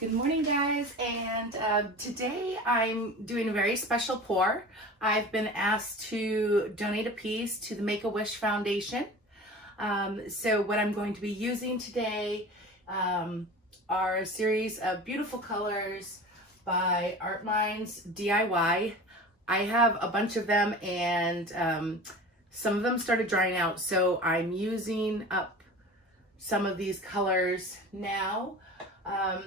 Good morning, guys, and today I'm doing a very special pour. I've been asked to donate a piece to the Make-A-Wish Foundation. So what I'm going to be using today are a series of beautiful colors by Art Minds DIY. I have a bunch of them, and some of them started drying out, so I'm using up some of these colors now. A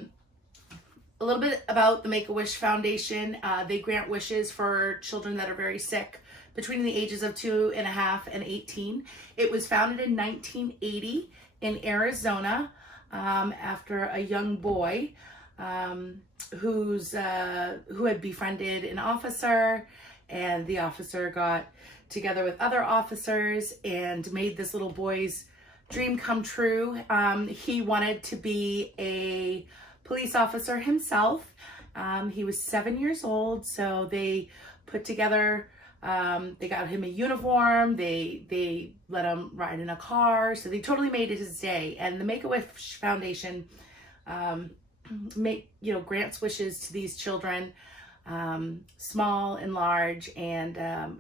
little bit about the Make-A-Wish Foundation. They grant wishes for children that are very sick between the ages of 2.5 and 18. It was founded in 1980 in Arizona after a young boy who had befriended an officer, and the officer got together with other officers and made this little boy's dream come true. He wanted to be a police officer himself. He was 7 years old, so they put together, they got him a uniform, they let him ride in a car, so they totally made it his day. And the Make-A-Wish Foundation grants wishes to these children, small and large, and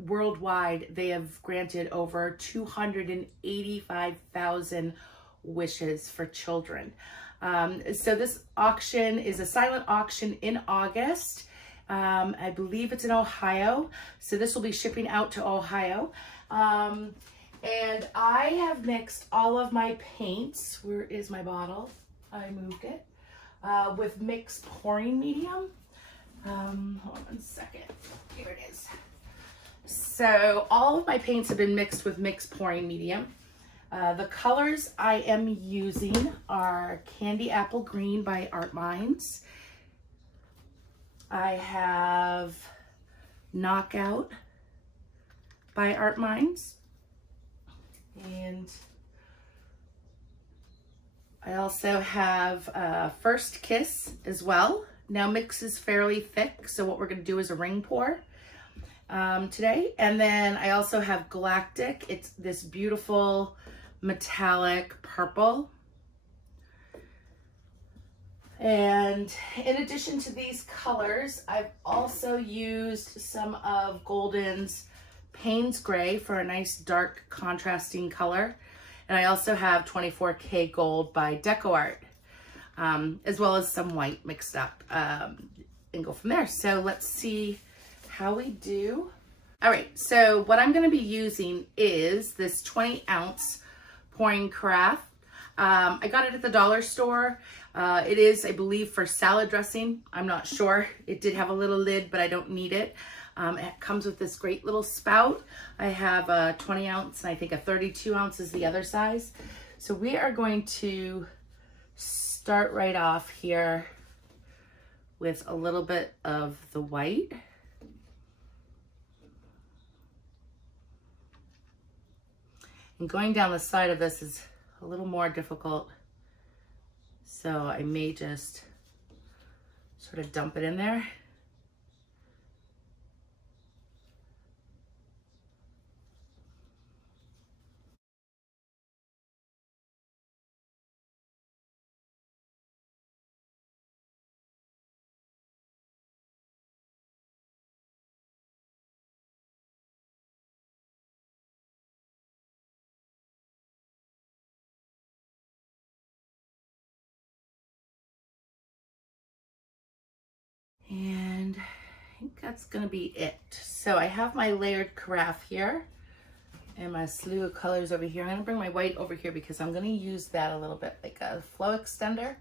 worldwide they have granted over 285,000 wishes for children. So this auction is a silent auction in August. I believe it's in Ohio. So this will be shipping out to Ohio. And I have mixed all of my paints. Where is my bottle? I moved it. With mixed pouring medium. Hold on 1 second. Here it is. So all of my paints have been mixed with mixed pouring medium. The colors I am using are Candy Apple Green by Art Minds. I have Knockout by Art Minds. And I also have First Kiss as well. Now mix is fairly thick, so what we're going to do is a ring pour today. And then I also have Galactic. It's this beautiful metallic purple. And in addition to these colors, I've also used some of Golden's Payne's Gray for a nice dark contrasting color. And I also have 24K Gold by Decoart, as well as some white mixed up, and go from there. So let's see how we do. All right, so what I'm gonna be using is this 20-ounce pouring carafe. I got it at the dollar store. It is, I believe, for salad dressing. I'm not sure. It did have a little lid, but I don't need it. It comes with this great little spout. I have a 20 ounce and I think a 32 ounce is the other size. So we are going to start right off here with a little bit of the white. And going down the side of this is a little more difficult, so I may just sort of dump it in there. And I think that's gonna be it. So I have my layered carafe here and my slew of colors over here. I'm gonna bring my white over here because I'm gonna use that a little bit like a flow extender.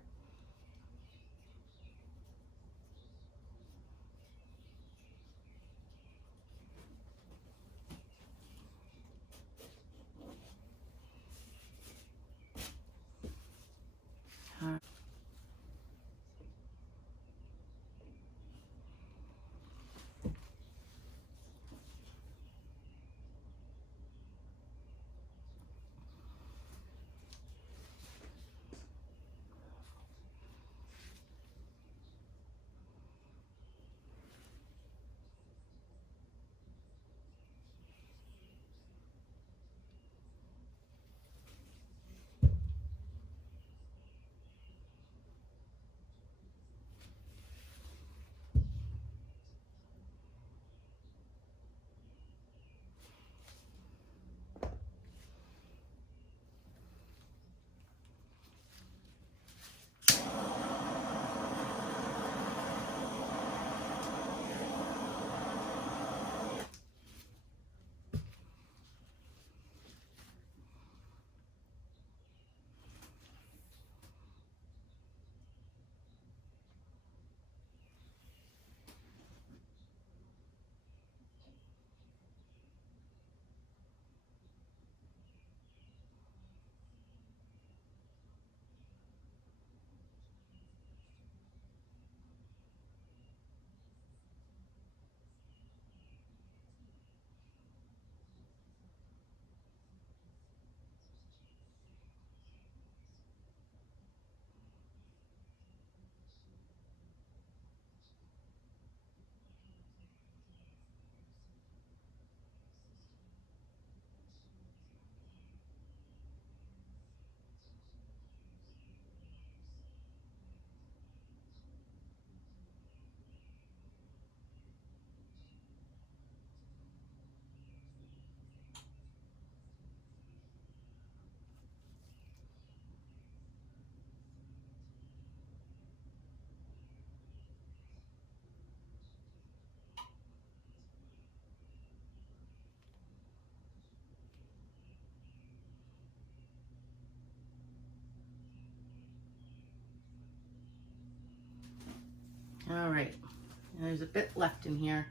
there's a bit left in here,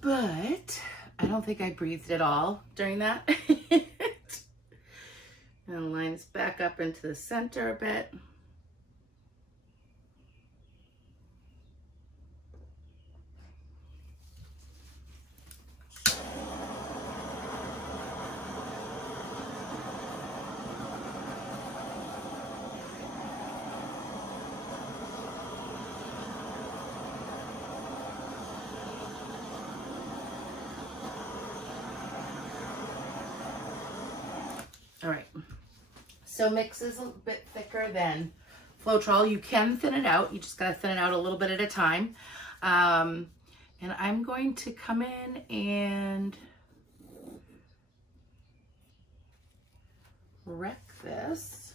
but I don't think I breathed at all during that. And line this back up into the center a bit. All right, so mix is a bit thicker than Floetrol. You can thin it out. You just gotta thin it out a little bit at a time. And I'm going to come in and wreck this.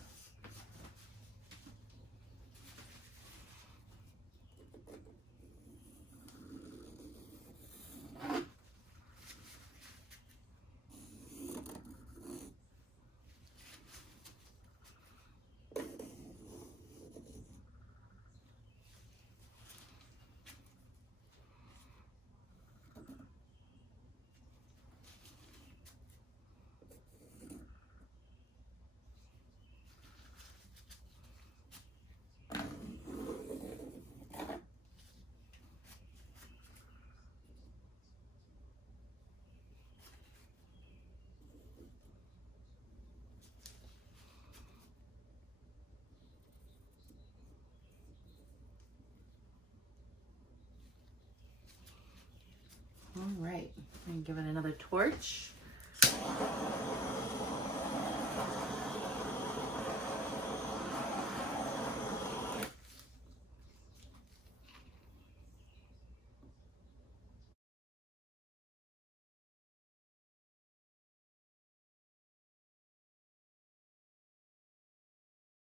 All right, and give it another torch. And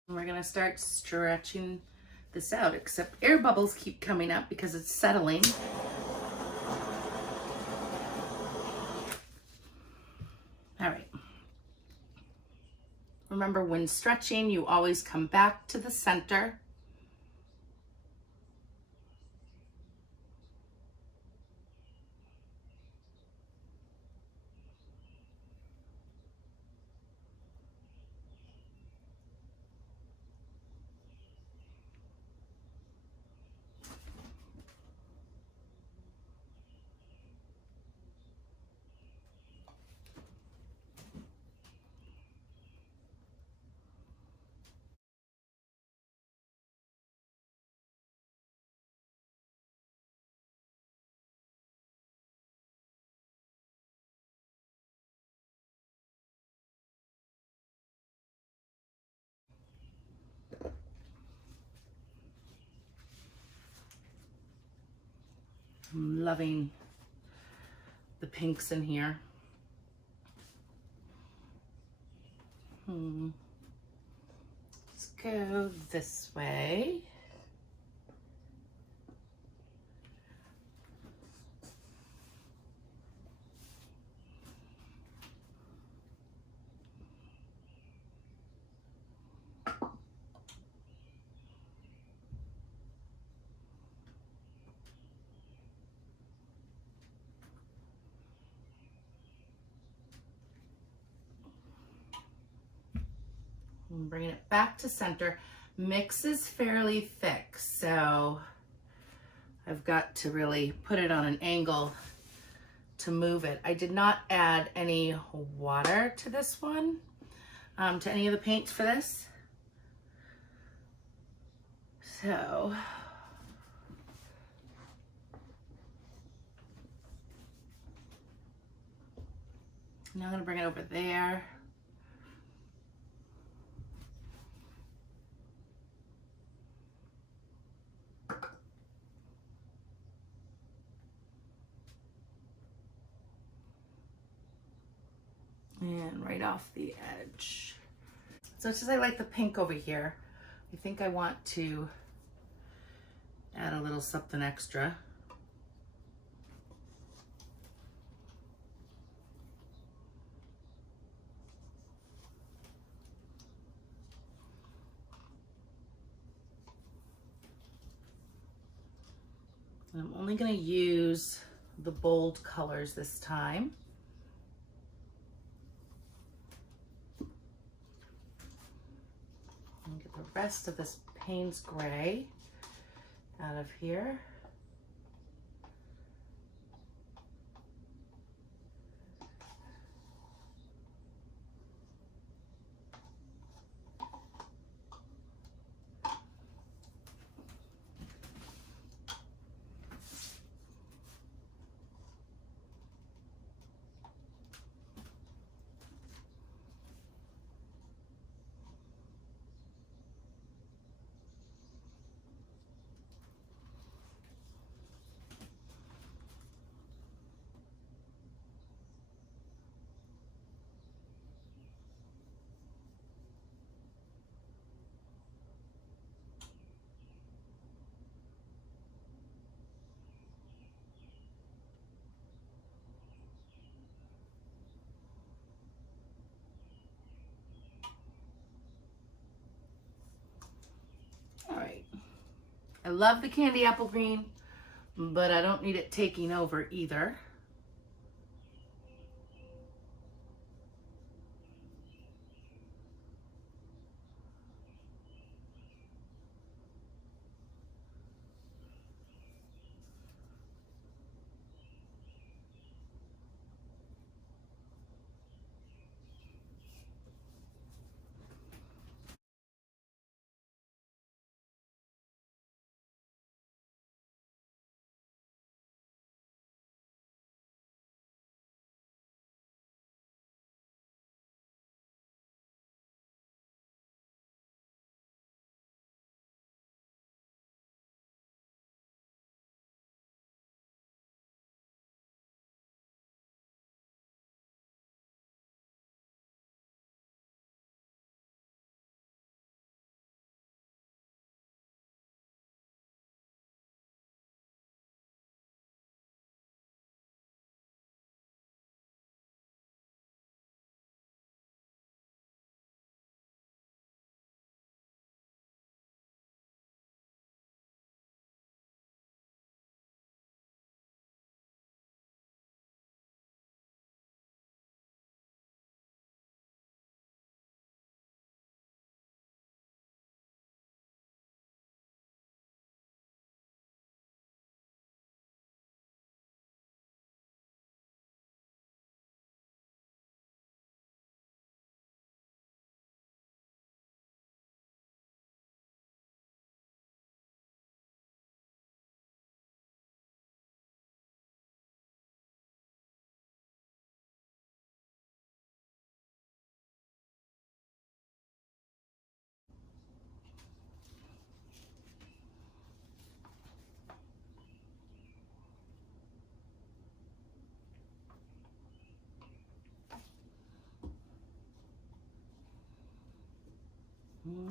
we're gonna start stretching this out, except air bubbles keep coming up because it's settling. All right. Remember, when stretching, you always come back to the center. I'm loving the pinks in here. Let's go this way. I'm bringing it back to center. Mix is fairly thick, so I've got to really put it on an angle to move it. I did not add any water to this one, to any of the paints for this. So now I'm gonna bring it over there. And right off the edge. So much as I like the pink over here, I think I want to add a little something extra. I'm only going to use the bold colors this time. And get the rest of this Payne's Gray out of here. All right. I love the candy apple green, but I don't need it taking over either.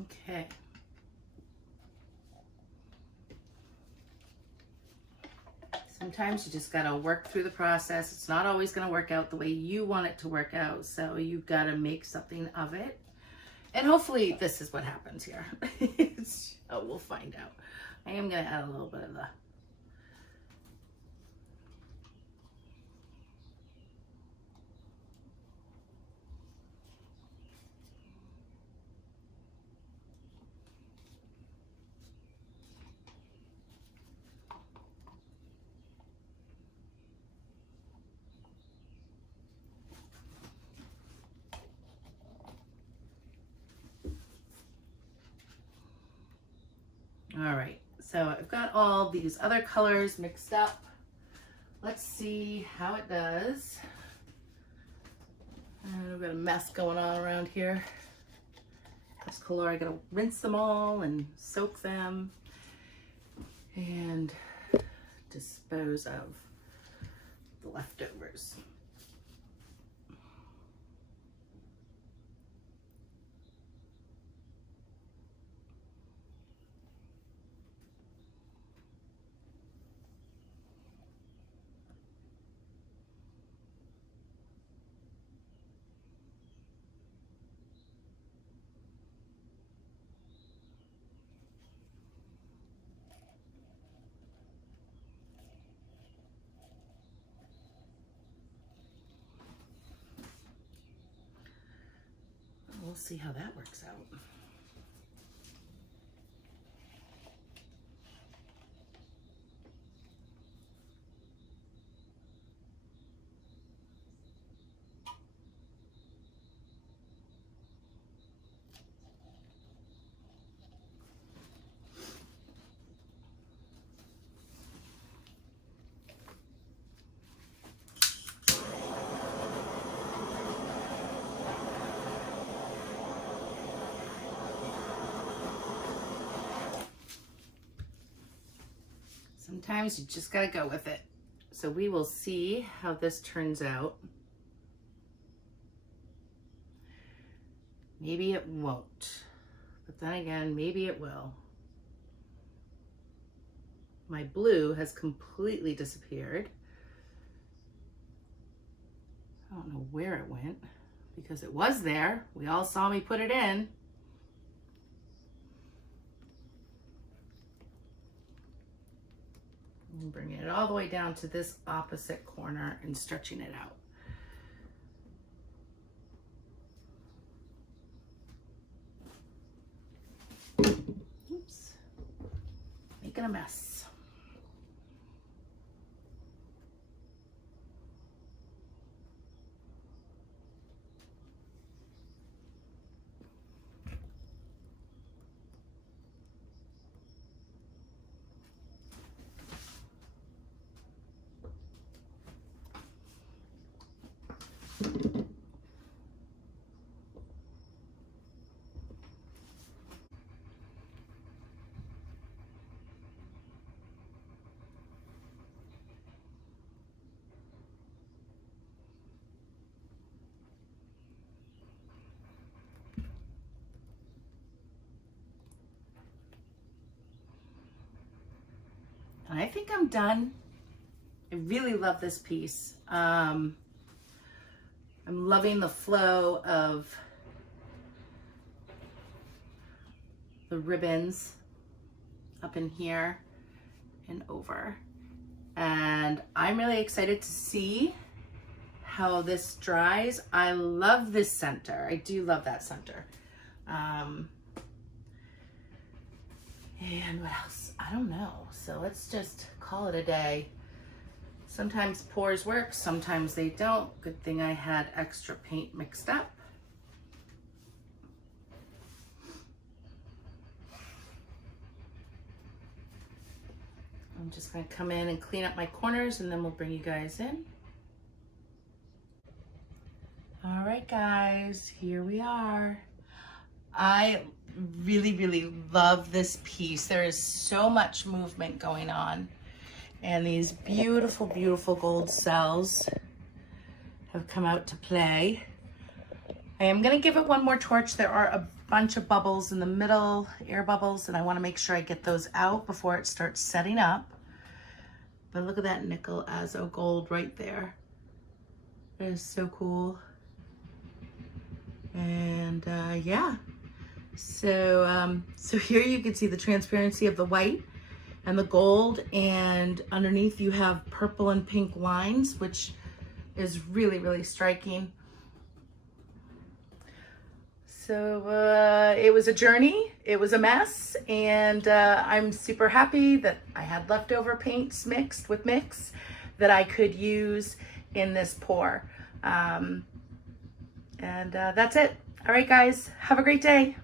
Okay. Sometimes you just gotta work through the process. It's not always gonna work out the way you want it to work out, so you gotta make something of it. And hopefully this is what happens here. We'll find out. I am gonna add a little bit of the All right, so I've got all these other colors mixed up. Let's see how it does. And we've got a mess going on around here. This color, I gotta rinse them all and soak them and dispose of the leftovers. we'll see how that works out. Sometimes you just gotta go with it. So we will see how this turns out. Maybe it won't, but then again, maybe it will. My blue has completely disappeared. I don't know where it went because it was there. We all saw me put it in. And bringing it all the way down to this opposite corner and stretching it out. Oops, making a mess. And I think I'm done. I really love this piece. I'm loving the flow of the ribbons up in here and over. And I'm really excited to see how this dries. I love this center. I do love that center. And what else? I don't know. So let's just call it a day. Sometimes pours work, sometimes they don't. Good thing I had extra paint mixed up. I'm just gonna come in and clean up my corners and then we'll bring you guys in. All right, guys, here we are. I really love this piece. There is so much movement going on. And these beautiful gold cells have come out to play. I am gonna give it one more torch. There are a bunch of bubbles in the middle, air bubbles, and I wanna make sure I get those out before it starts setting up. But look at that nickel azo gold right there. That is so cool. And yeah. So here you can see the transparency of the white and the gold, and underneath you have purple and pink lines, which is really striking. So it was a journey, it was a mess, and I'm super happy that I had leftover paints mixed with mix that I could use in this pour. And that's it. All right, guys, have a great day.